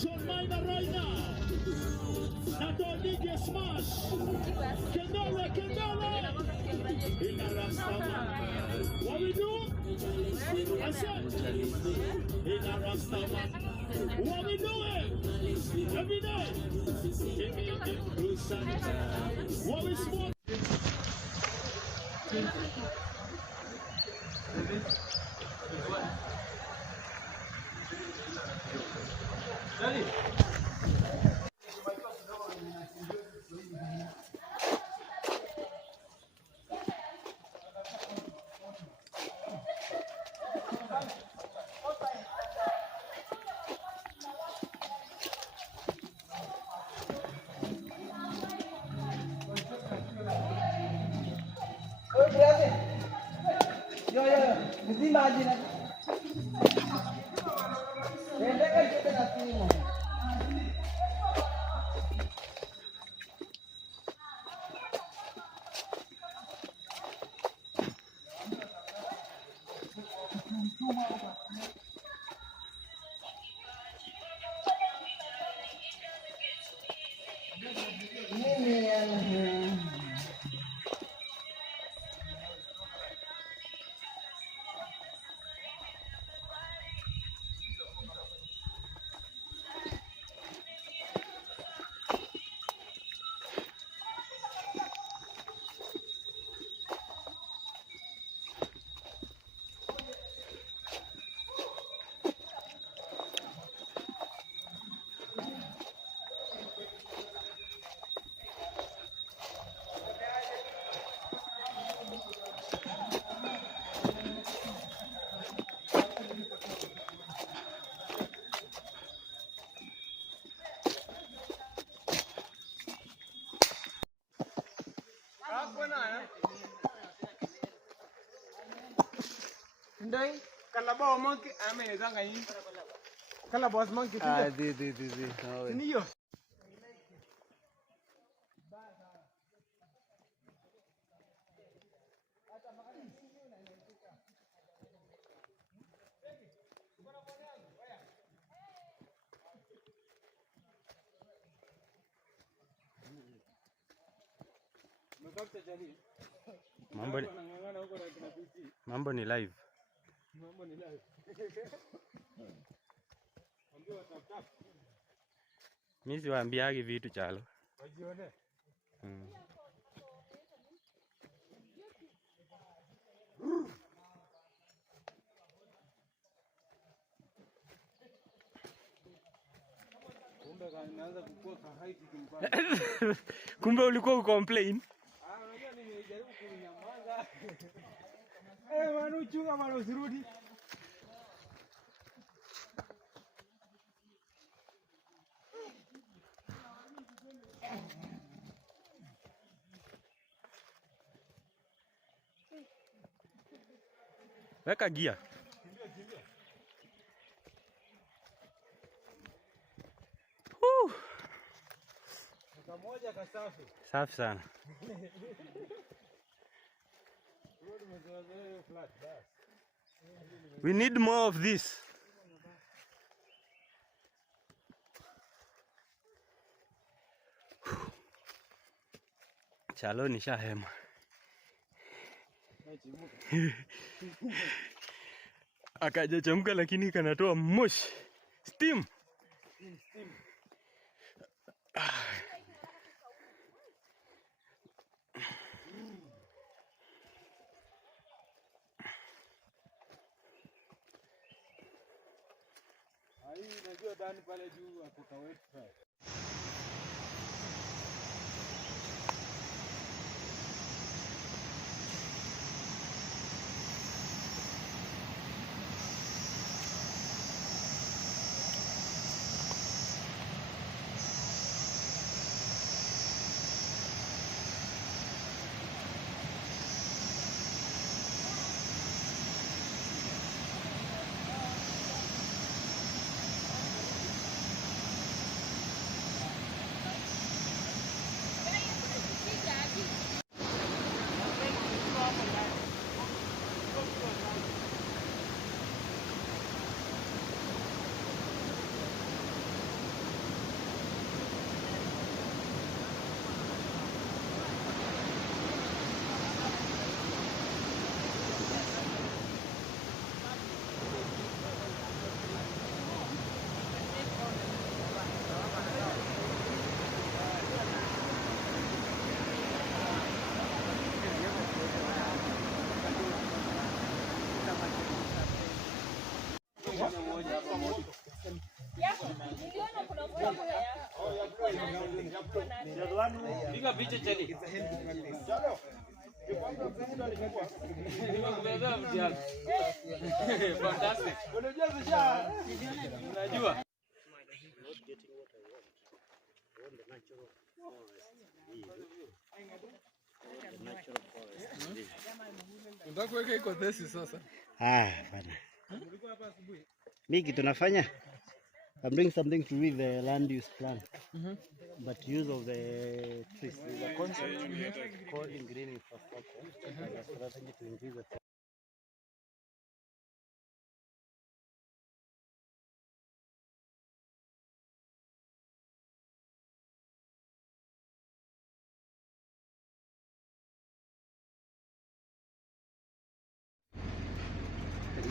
John Miner right now. Nato DJ Smash. Kendala. In a Rastaman. What we do? I said. In a Rastaman. What we doing? Every day. What we smoke? Yo, mesti maju nak. Benda kan kita nak terima. Ini yang Ndai kala ba monkey ame zanga hii kala boss monkey di. ni hiyo Mambo ni live. Mimi siwaambiagi vitu chalo. wajione. Kumbe ulikuwa ucomplain? Unajua nimejaribu kunyamaza. Manu chunga mara usirudi. Weka gia. Kamoja kasafi. Safi sana. We need more of this. Chalo ni shahema. Akajachemka lakini kanatoa moshi. Steam. Najua ndani pale juu hapo kawet fry. Piga picha chali. Nimekubebea mtihani. Fantastic. Unajua? Unataka kuweka iko thesi sasa. Bana. Mimi kitu nafanya, I'm doing something to read the land use plan. But use of the trees is a concept called in green infrastructure as a strategy to increase the